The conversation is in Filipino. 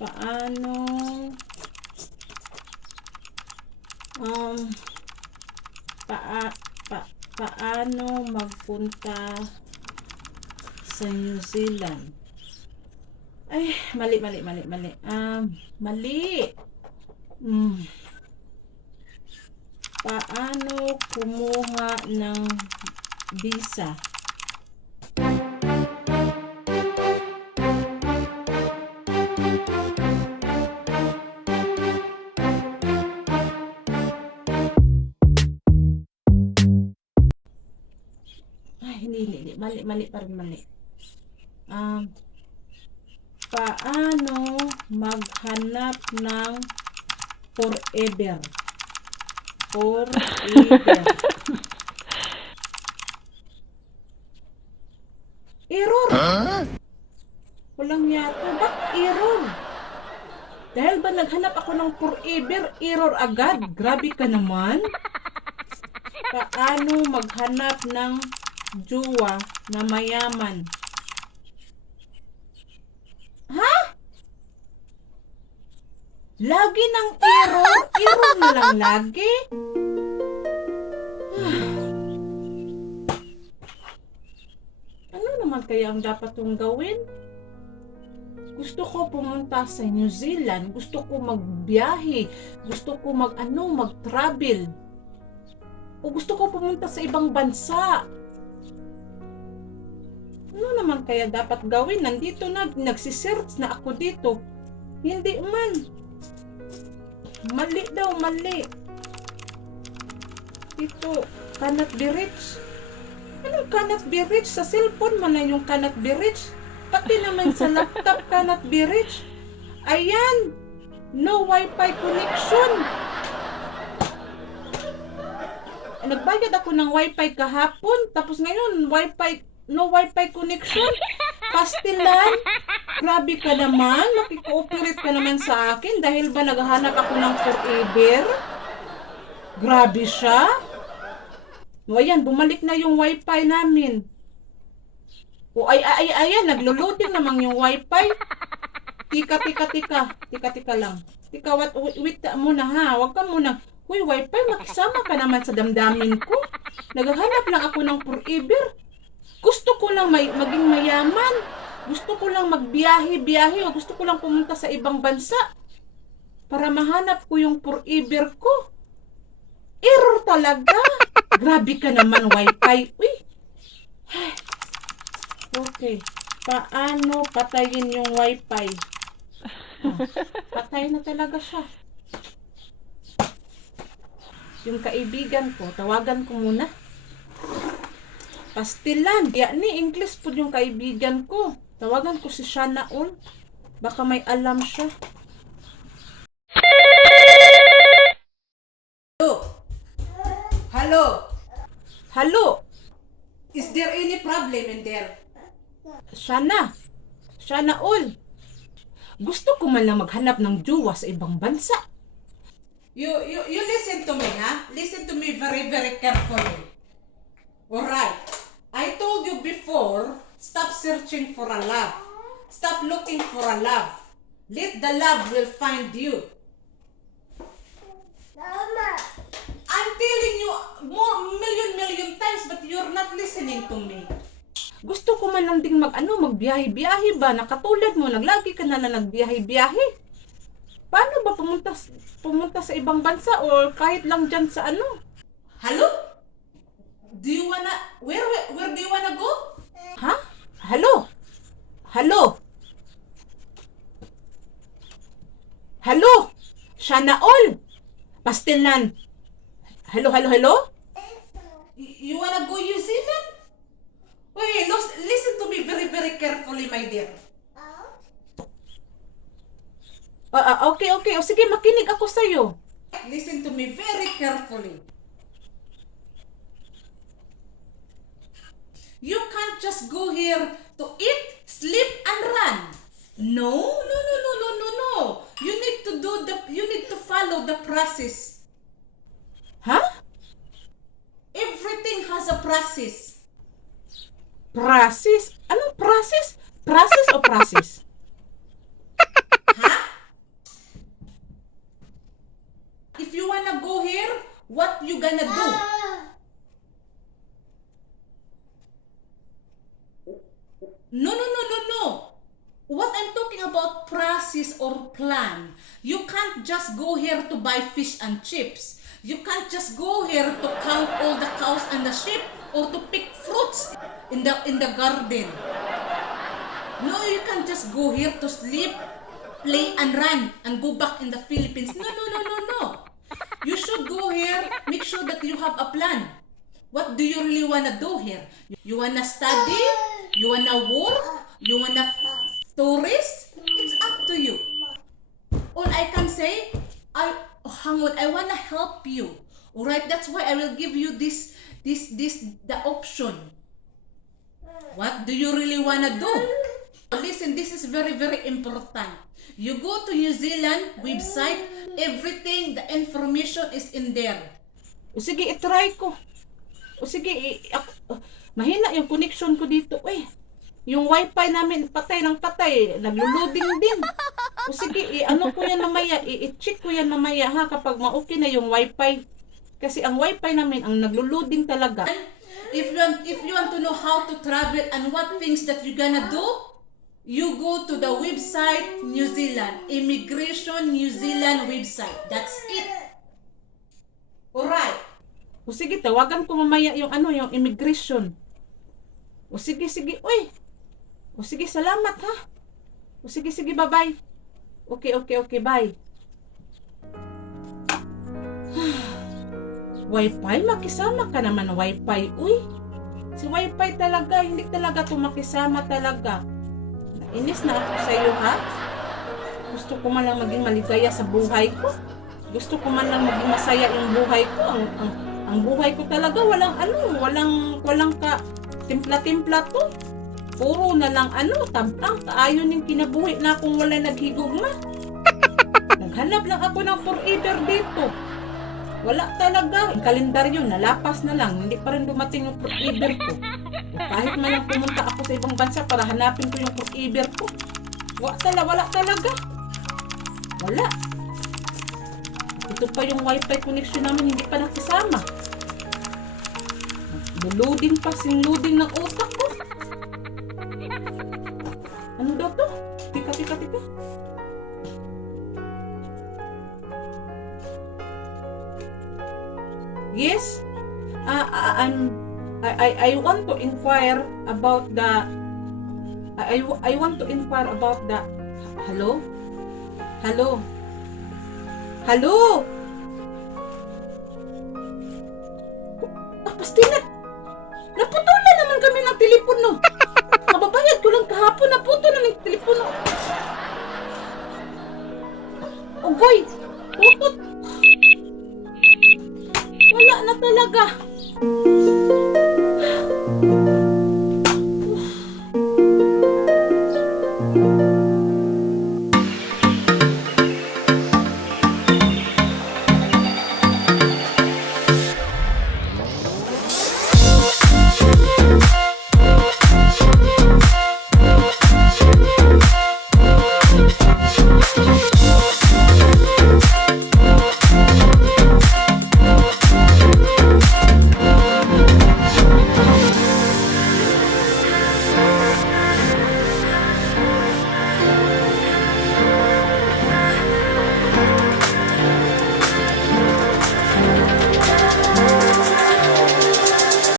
Paano um paa, pa, paano magpunta sa New Zealand? Ay, mali. Mali. Paano kumuha ng visa? Ay, hindi. Mali pa rin, mali. Paano maghanap ng forever? Forever. Error! Walang yato. Ba't error? Dahil ba naghanap ako ng forever, error agad? Grabe ka naman. Paano maghanap ng jowa na mayaman? Ha? Lagi ng error? Error na lang lagi? Ano naman kaya ang dapat kong gawin? Gusto ko pumunta sa New Zealand, gusto ko magbiyahe, gusto ko mag-travel. O gusto ko pumunta sa ibang bansa. Ano naman kaya dapat gawin? Nandito na, nagsisearch na ako dito. Hindi man. Mali daw, mali. Ito, cannot be reached. Anong cannot be reached? Sa cellphone man na yung cannot be reached. Pati naman sa laptop cannot be reached. Ayan, no wifi connection. Nagbayad ako ng wifi kahapon, tapos ngayon no wifi connection. Pastilan, grabe ka naman, makikooperate ka naman sa akin dahil ba naghahanap ako ng forever? Grabe siya. O ayan, bumalik na yung wifi namin. O ayan, naglo-loading naman yung wifi. Tika lang. Wait muna ha, wag ka muna. Uy, wifi, makisama ka naman sa damdamin ko. Naghahanap lang ako ng forever. Gusto ko lang maging mayaman. Gusto ko lang magbiyahe-biyahe o gusto ko lang pumunta sa ibang bansa para mahanap ko yung forever ko. Error talaga. Grabe ka naman, wifi. Uy. Okay. Paano patayin yung wifi? Patay na talaga siya. Yung kaibigan ko, tawagan ko muna. Pastilan. Ni English po yung kaibigan ko. Tawagan ko si Shana Ol. Baka may alam siya. Hello. Is there any problem in there? Shana Ol. Gusto ko man lang maghanap ng jowa sa ibang bansa. You listen to me, ha? Listen to me very, very carefully. Alright. I told you before, stop searching for a love. Stop looking for a love. Let the love will find you. Mama. I'm telling you million times, but you're not listening to me. Gusto ko man lang ding magbiyahe-biyahe ba? Nakatulad mo, naglagi ka na nagbiyahe-biyahe. Paano ba pumunta sa ibang bansa o kahit lang dyan sa ano? Hello? Where do you wanna go? Ha? Hello? Shana Ol. Pastilan. Hello? You wanna go New Zealand? Wait, listen to me very, very carefully, my dear. Okay. O sige, makinig ako sa'yo. Listen to me very carefully. You can't just go here to eat, sleep, and run. No. You need to follow the process. Huh? Everything has a process. Process? Anong process? Process o process? Ha? wanna go here, what you gonna do? No, no, no, no, no. What I'm talking about process or plan. You can't just go here to buy fish and chips. You can't just go here to count all the cows and the sheep or to pick fruits in the garden. No, you can't just go here to sleep, play and run and go back in the Philippines. No, no, no, no, no. You should go here, make sure that you have a plan. What do you really want to do here? You want to study? You want to work? You want to tourist? It's up to you. All I can say, Hangul, I want to help you. Alright, that's why I will give you the option. What do you really want to do? Listen, this is very, very important. You go to New Zealand website, everything, the information is in there. O sige, itry ko. O sige, mahina yung connection ko dito eh. Yung wifi namin patay ng patay, naglo-loading din. O sige, ano ko yan mamaya, i-check ko yan mamaya ha kapag ma-okay na yung wifi. Kasi ang wifi namin ang naglo-loading talaga. If you want to know how to travel and what things that you gonna do, you go to the website New Zealand, Immigration New Zealand website. That's it. Alright. O sige, tawagan ko mamaya yung yung immigration. O sige, uy. O sige, salamat ha. O sige, bye-bye. Okay, bye. Wi-Fi, makisama ka naman Wi-Fi. Uy, si Wi-Fi talaga, hindi talaga to makisama talaga. Nainis na ako sa iyo ha. Gusto ko man lang maging maligaya sa buhay ko. Gusto ko man lang maging masaya yung buhay ko. Ang buhay ko talaga walang ka timpla-timpla to. Puro na lang tabang, kaayon yung kinabuhi na akong wala naghigugma. Naghanap lang ako ng forever dito. Wala talaga. Ang kalendaryo, nalapas na lang. Hindi pa rin dumating yung forever ko. Kahit man lang pumunta ako sa ibang bansa para hanapin ko yung forever ko. Wala talaga. Wala. Ito pa yung wifi connection namin, hindi pa nakisama. Loading pa, loading ng utak ko. Ano daw to? Tika. Yes? I want to inquire about the I want to inquire about the Hello? Pastinat! Naputulan naman kami ng telepono. Kababayad ko lang kahapon, naputol na ng telepono. Oh boy! Putol! Wala na talaga.